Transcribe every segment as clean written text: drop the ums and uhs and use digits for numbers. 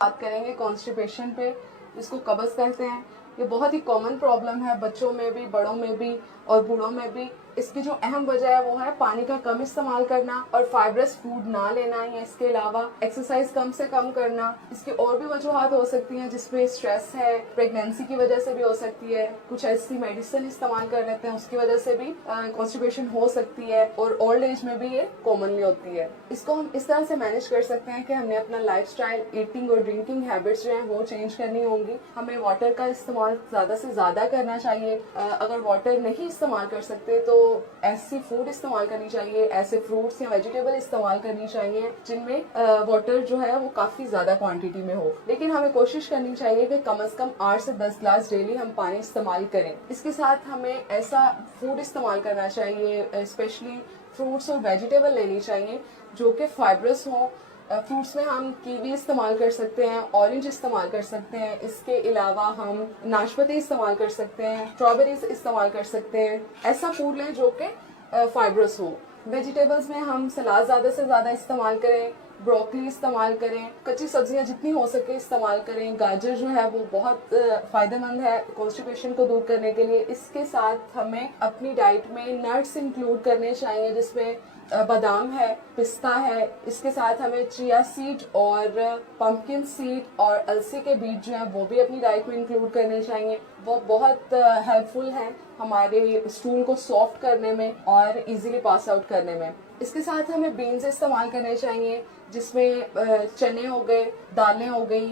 बात करेंगे कॉन्स्टिपेशन पे, जिसको कब्ज़ कहते हैं। ये बहुत ही कॉमन प्रॉब्लम है, बच्चों में भी, बड़ों में भी और बूढ़ों में भी। इसकी जो अहम वजह है वो है पानी का कम इस्तेमाल करना और फाइबरस फूड ना लेना, या इसके अलावा एक्सरसाइज कम से कम करना। इसकी और भी वजूहत हो सकती हैं, जिसमें स्ट्रेस है, प्रेगनेंसी की वजह से भी हो सकती है, कुछ ऐसी मेडिसिन इस्तेमाल कर लेते हैं उसकी वजह से भी कॉन्स्टिपेशन हो सकती है, और ओल्ड एज में भी ये कॉमनली होती है। इसको हम इस तरह से मैनेज कर सकते हैं कि हमने अपना लाइफस्टाइल, ईटिंग और ड्रिंकिंग हैबिट्स जो हैं वो चेंज करनी होंगी। हमें वाटर का इस्तेमाल ज्यादा से ज्यादा करना चाहिए। अगर वाटर नहीं इस्तेमाल कर सकते तो ऐसी फूड इस्तेमाल करनी चाहिए, ऐसे फ्रूट्स या वेजिटेबल इस्तेमाल करनी चाहिए जिनमें वाटर जो है वो काफी ज्यादा क्वांटिटी में हो। लेकिन हमें कोशिश करनी चाहिए कि कम से कम 8 से 10 ग्लास डेली हम पानी इस्तेमाल करें। इसके साथ हमें ऐसा फूड इस्तेमाल करना चाहिए, स्पेशली फ्रूट्स और वेजिटेबल लेनी चाहिए जो कि फाइबरस हो। फ्रूट्स में हम कीवी इस्तेमाल कर सकते हैं, ऑरेंज इस्तेमाल कर सकते हैं, इसके अलावा हम नाशपाती इस्तेमाल कर सकते हैं, स्ट्रॉबेरीज इस्तेमाल कर सकते हैं। ऐसा फूड लें जो कि फाइबरस हो। वेजिटेबल्स में हम सलाद ज़्यादा से ज़्यादा इस्तेमाल करें, ब्रोकली इस्तेमाल करें, कच्ची सब्जियां जितनी हो सके इस्तेमाल करें। गाजर जो है वो बहुत फ़ायदेमंद है कॉन्स्टिपेशन को दूर करने के लिए। इसके साथ हमें अपनी डाइट में नट्स इंक्लूड करने चाहिए, जिसमें बादाम है, पिस्ता है। इसके साथ हमें चिया सीड और पंपकिन सीड और अलसी के बीज जो है वो भी अपनी डाइट में इंक्लूड करने चाहिए। वो बहुत हेल्पफुल हैं हमारे स्टूल को सॉफ्ट करने में और इजीली पास आउट करने में। इसके साथ हमें बीन्स इस्तेमाल करने चाहिए, जिसमें चने हो गए, दालें हो गई,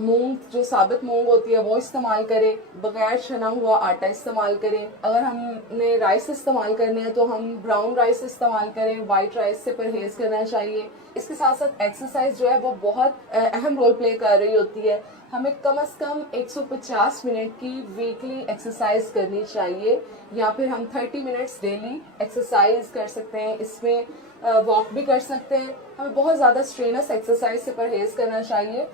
मूंग जो साबित मूंग होती है वो इस्तेमाल करें, बगैर छना हुआ आटा इस्तेमाल करें। अगर हमने राइस इस्तेमाल करने हैं तो हम ब्राउन राइस इस्तेमाल करें, वाइट राइस से परहेज करना चाहिए। इसके साथ साथ एक्सरसाइज जो है वो बहुत अहम रोल प्ले कर रही होती है। हमें कम से कम 150 मिनट की वीकली एक्सरसाइज करनी चाहिए, या फिर हम 30 मिनट्स डेली एक्सरसाइज कर सकते हैं। इसमें वॉक भी कर सकते हैं। हमें बहुत ज़्यादा स्ट्रेनस एक्सरसाइज से परहेज करना चाहिए।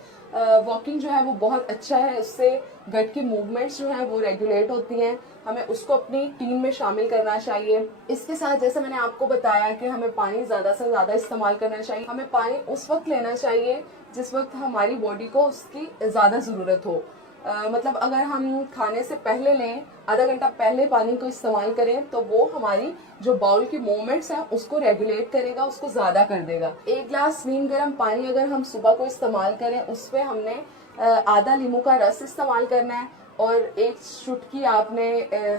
वॉकिंग जो है वो बहुत अच्छा है, उससे गट की मूवमेंट्स जो हैं वो रेगुलेट होती हैं। हमें उसको अपनी टीम में शामिल करना चाहिए। इसके साथ जैसे मैंने आपको बताया कि हमें पानी ज़्यादा से ज़्यादा इस्तेमाल करना चाहिए। हमें पानी उस वक्त लेना चाहिए जिस वक्त हमारी बॉडी को उसकी ज़्यादा ज़रूरत हो। मतलब अगर हम खाने से पहले लें, आधा घंटा पहले पानी को इस्तेमाल करें तो वो हमारी जो बाउल की मूवमेंट्स हैं उसको रेगुलेट करेगा, उसको ज्यादा कर देगा। 1 ग्लास नीम गर्म पानी अगर हम सुबह को इस्तेमाल करें, उसमें हमने आधा नींबू का रस इस्तेमाल करना है, और 1 चुटकी आपने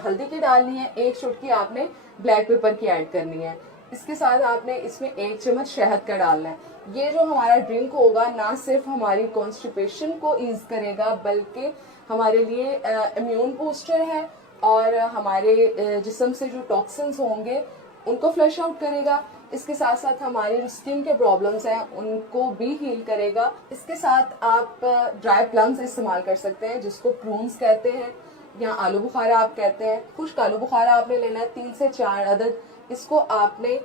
हल्दी की डालनी है, 1 चुटकी आपने ब्लैक पेपर की ऐड करनी है। इसके साथ आपने इसमें 1 चम्मच शहद का डालना है। ये जो हमारा ड्रिंक होगा ना सिर्फ हमारी कॉन्स्टिपेशन को ईज करेगा, बल्कि हमारे लिए इम्यून बूस्टर है, और हमारे जिस्म से जो टॉक्सिन्स होंगे उनको फ्लश आउट करेगा। इसके साथ साथ हमारे जो स्किन के प्रॉब्लम्स हैं उनको भी हील करेगा। इसके साथ आप ड्राई प्लम्स इस्तेमाल कर सकते हैं, जिसको प्रून्स कहते हैं या आलू बुखारा आप कहते हैं। खुश्क आलू बुखारा आपने लेना है 3 से 4 अदद। इसको आपने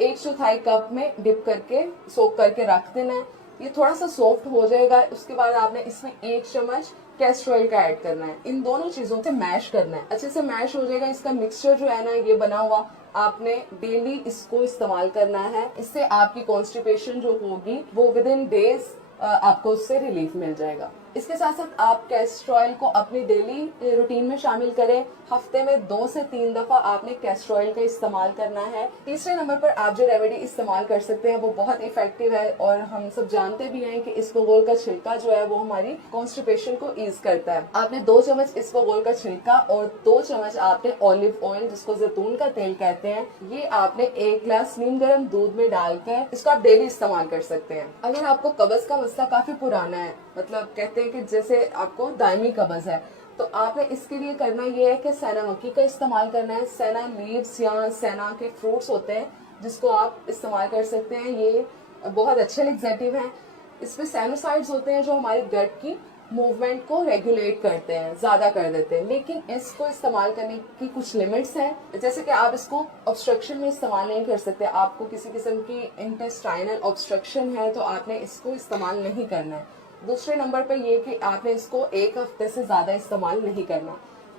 1/4 कप में डिप करके सोक करके रख देना है। ये थोड़ा सा सॉफ्ट हो जाएगा, उसके बाद आपने इसमें 1 चम्मच कैस्टर ऑयल का ऐड करना है। इन दोनों चीजों से मैश करना है, अच्छे से मैश हो जाएगा। इसका मिक्सचर जो है ना ये बना हुआ, आपने डेली इसको इस्तेमाल करना है। इससे आपकी कॉन्स्टिपेशन जो होगी वो विद इन डेज आपको उससे रिलीफ मिल जाएगा। इसके साथ साथ आप कैस्टर ऑयल को अपनी डेली रूटीन में शामिल करें। हफ्ते में 2 से 3 दफा आपने कैस्टर ऑयल का इस्तेमाल करना है। तीसरे नंबर पर आप जो रेमेडी इस्तेमाल कर सकते हैं वो बहुत इफेक्टिव है, और हम सब जानते भी हैं कि इसबगोल का छिलका जो है वो हमारी कॉन्स्टिपेशन को ईज करता है। आपने 2 चम्मच इसबगोल का छिलका और 2 चम्मच आपने ऑलिव ऑयल, जिसको जैतून का तेल कहते हैं, ये आपने 1 ग्लास नीम गर्म दूध में डालकर इसको आप डेली इस्तेमाल कर सकते हैं। अगर आपको कब्ज का मसला काफी पुराना है, मतलब कहते हैं कि जैसे आपको दायमी कब्ज है, तो आपने इसके लिए करना ये है कि सेना मक्की का इस्तेमाल करना है। सेना लीव्स या सेना के फ्रूट्स होते हैं जिसको आप इस्तेमाल कर सकते हैं। ये बहुत अच्छे लिग्जेटिव हैं। इसमें सैनोसाइड्स होते हैं जो हमारी गट की मूवमेंट को रेगुलेट करते हैं, ज्यादा कर देते हैं। लेकिन इसको इस्तेमाल करने की कुछ लिमिट्स हैं, जैसे कि आप इसको ऑब्स्ट्रक्शन में इस्तेमाल नहीं कर सकते। आपको किसी किस्म की इंटेस्टाइनल ऑब्स्ट्रक्शन है तो आपने इसको इस्तेमाल नहीं करना है। दूसरे नंबर पर यह कि आपने इसको 1 हफ्ते से ज्यादा इस्तेमाल नहीं करना।